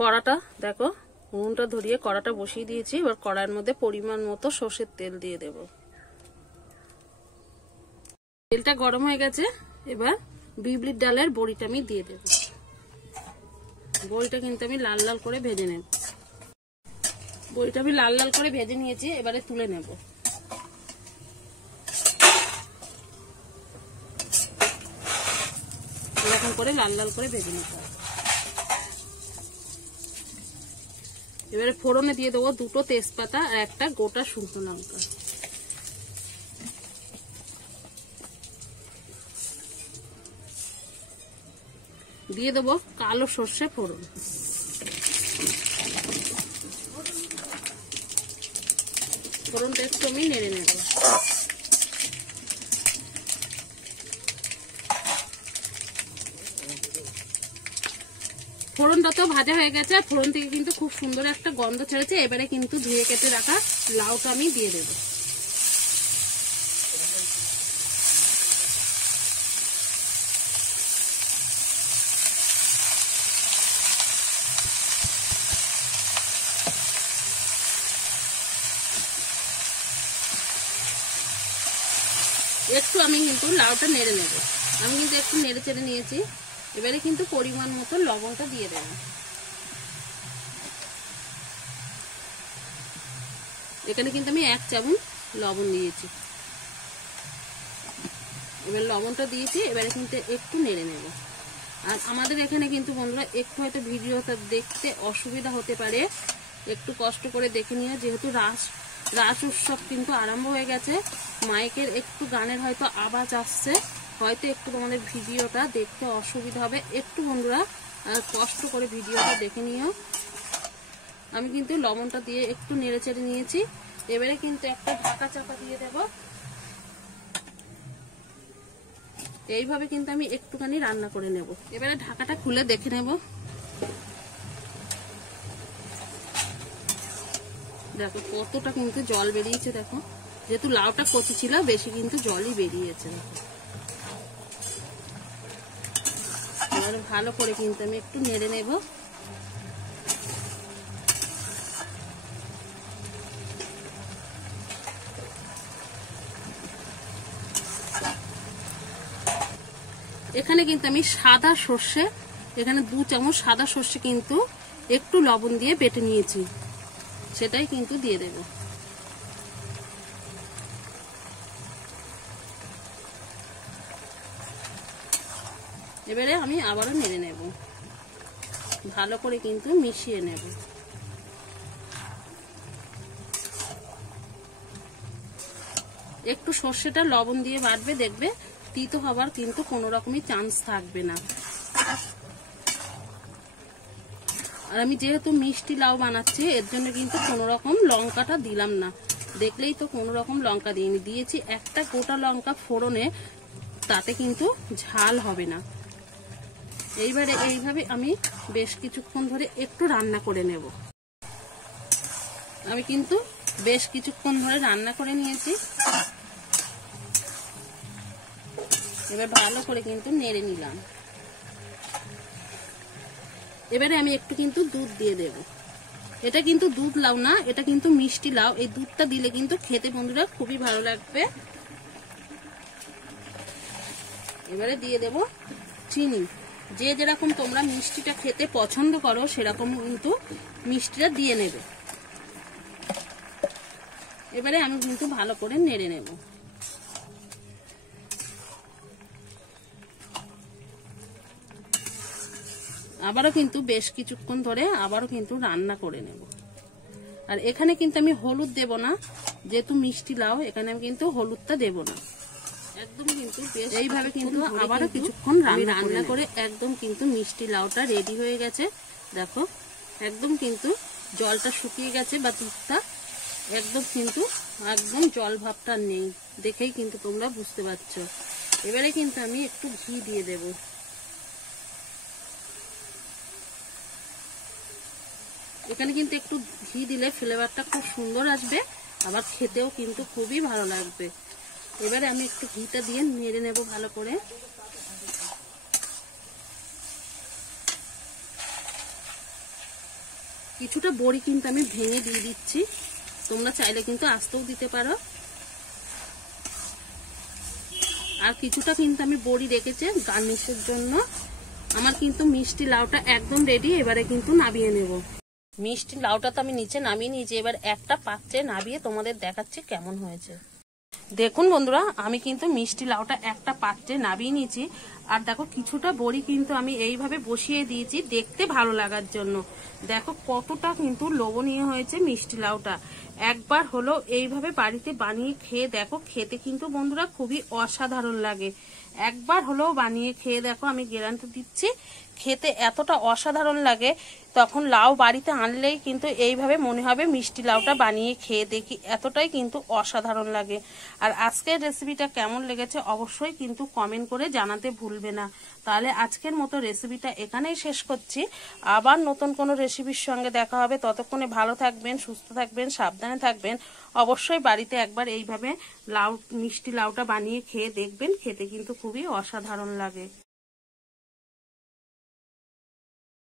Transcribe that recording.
কড়াটা দেখো, উনুনটা ধরিয়ে কড়াটা বসিয়ে দিয়েছি। এবার কড়াইয়ের মধ্যে পরিমাণ মতো সর্ষের তেল দিয়ে দেব। তেলটা গরম হয়ে গেছে, এবার বিউলির ডালের বড়িটা আমি দিয়ে দেব। বড়িটা কিন্তু আমি লাল লাল করে ভেজে নেব। বড়িটা আমি লাল লাল করে ভেজে নিয়েছি, এবারে তুলে নেব। এরকম করে লাল লাল করে ভেজে নিতে হবে। এবারে ফোড়নে দিয়ে দেবো 2টো তেজপাতা আর একটা গোটা শুকনো লঙ্কা। দিয়ে দেবো কালো সর্ষে ফোড়ন। ফোড়নটা একটু আমি নেড়ে নেব। ফোড়নটা তো ভাজা হয়ে গেছে, ফোড়ন থেকে কিন্তু খুব সুন্দর একটা গন্ধ ছেড়েছে। এবারে কিন্তু ধুয়ে কেটে রাখা লাউটা আমি দিয়ে দেব। একটু আমি কিন্তু লাউটা নেড়ে নেব। আমি কিন্তু একটু নেড়ে চেড়ে নিয়েছি। এবারে কিন্তু পরিমাণ মতো লবণটা দিয়ে দেব। এখানে কিন্তু আমি 1 চামচ লবণ দিয়েছি। এবার লবণটা দিয়েছি, এবারে কিন্তু একটু নেড়ে নেব। আর আমাদের এখানে কিন্তু বন্ধুরা একটু হয়তো ভিডিওটা দেখতে অসুবিধা হতে পারে, একটু কষ্ট করে দেখে নিও। যেহেতু রাস উৎসব কিন্তু আরম্ভ হয়ে গেছে, মাইকের একটু গানের হয়তো আওয়াজ আসছে, হয়তো একটু তোমাদের ভিডিওটা দেখতে অসুবিধা হবে। একটু বন্ধুরা কষ্ট করে ভিডিওটা দেখে নিও। আমি কিন্তু লবণটা দিয়ে একটু নেড়ে চেড়ে নিয়েছি। এবারে কিন্তু একটা ঢাকা চাপা দিয়ে দেব। এইভাবে কিন্তু আমি একটুখানি রান্না করে নেব। এবারে ঢাকাটা খুলে দেখে নেব। দেখো কতটা কিন্তু জল বেরিয়েছে। দেখো যেহেতু লাউটা কচি ছিল, বেশি কিন্তু জলই বেরিয়েছে। এবারে ভালো করে কিন্তু আমি একটু নেড়ে নেব। এখানে কিন্তু আমি সাদা সর্ষে, এখানে 2 চামচ সাদা সর্ষে কিন্তু একটু লবণ দিয়ে বেটে নিয়েছি, সেটাই কিন্তু দিয়ে দেব। এবারে আমি আবারও নেড়ে নেব, ভালো করে কিন্তু মিশিয়ে নেব। একটু সর্ষেটা লবণ দিয়ে বাটবে, দেখবে তিতো হবার কিন্তু কোনো রকমই চান্স থাকবে না। আর আমি যেহেতু মিষ্টি লাউ বানাচ্ছি, এর জন্য কিন্তু কোনো রকম লঙ্কাটা দিলাম না। দেখলেই তো কোনো রকম লঙ্কা দিইনি, দিয়েছি একটা গোটা লঙ্কা ফোড়নে, তাতে কিন্তু ঝাল হবে না। এইবারে এইভাবে আমি বেশ কিছুক্ষণ ধরে একটু রান্না করে নেব। আমি কিন্তু বেশ কিছুক্ষণ ধরে রান্না করে নিয়েছি। এবার ভালো করে কিন্তু নেড়ে নিলাম। এবারে আমি একটু কিন্তু দুধ দিয়ে দেব। এটা কিন্তু দুধ লাউ না, এটা কিন্তু মিষ্টি লাউ। এই দুধটা দিলে কিন্তু খেতে বন্ধুরা খুবই ভালো লাগবে। এবারে দিয়ে দেব চিনি। যে যেরকম তোমরা মিষ্টিটা খেতে পছন্দ করো, সেরকম কিন্তু মিষ্টিটা দিয়ে নেবে। এবারে আমি কিন্তু ভালো করে নেড়ে নেব। আবারও কিন্তু বেশ কিছুক্ষণ ধরে আবারও কিন্তু রান্না করে নেব। আর এখানে কিন্তু আমি হলুদ দেব না, যেহেতু মিষ্টি লাউ, এখানে আমি কিন্তু হলুদটা দেব না। একদম কিন্তু এইভাবে কিন্তু আবারও কিছুক্ষণ রান্না করে একদম কিন্তু মিষ্টি লাউটা রেডি হয়ে গেছে। দেখো একদম কিন্তু জলটা শুকিয়ে গেছে, বা দুধটা একদম কিন্তু একদম জল ভাবটা নেই, দেখেই কিন্তু তোমরা বুঝতে পারছো। এবারে কিন্তু আমি একটু ঘি দিয়ে দেব। এখানে কিন্তু একটু ঘি দিলে ফ্লেভারটা খুব সুন্দর আসবে, আবার খেতেও কিন্তু খুবই ভালো লাগবে। এবারে আমি একটু ঘিটা দিয়ে নেড়ে নেব ভালো করে। কিছুটা বড়ি কিন্তু আমি ভেঙে দিয়ে দিচ্ছি, তোমরা চাইলে কিন্তু আস্তেও দিতে পারো। আর কিছুটা কিন্তু আমি বড়ি রেখেছি গার্নিশের জন্য। আমার কিন্তু মিষ্টি লাউটা একদম রেডি। এবারে কিন্তু নামিয়ে নেব। মিষ্টি লাউটা তো আমি নিচে নামিয়ে নিয়েছি, এবার একটা পাত্রে নামিয়ে তোমাদের দেখাচ্ছি কেমন হয়েছে। দেখুন বন্ধুরা, আমি কিন্তু মিষ্টি লাউটা একটা পাত্রে নামিয়ে নিয়েছি। আর দেখো কিছুটা বড়ি কিন্তু আমি এইভাবে বসিয়ে দিয়েছি দেখতে ভালো লাগার জন্য। দেখো কতটা কিন্তু লোভনীয় হয়েছে মিষ্টি লাউটা। একবার হলো এইভাবে বাড়িতে বানিয়ে খেয়ে দেখো, খেতে কিন্তু বন্ধুরা খুবই অসাধারণ লাগে। একবার হলেও বানিয়ে খেয়ে দেখো, আমি গ্যারান্টি দিচ্ছি খেতে এতটা অসাধারণ লাগে। তখন লাউ বাড়িতে আনলেই কিন্তু এইভাবে মনে হবে মিষ্টি লাউটা বানিয়ে খেয়ে দেখি, এতটাই কিন্তু অসাধারণ লাগে। আর আজকের রেসিপিটা কেমন লেগেছে অবশ্যই কিন্তু কমেন্ট করে জানাতে ভুলবে না। তাহলে আজকের মতো রেসিপিটা এখানেই শেষ করছি। আবার নতুন কোনো রেসিপির সঙ্গে দেখা হবে। ততক্ষণে ভালো থাকবেন, সুস্থ থাকবেন, সাবধানে থাকবেন। অবশ্যই বাড়িতে একবার এইভাবে মিষ্টি লাউটা বানিয়ে খেয়ে দেখবেন, খেতে কিন্তু খুবই অসাধারণ লাগে।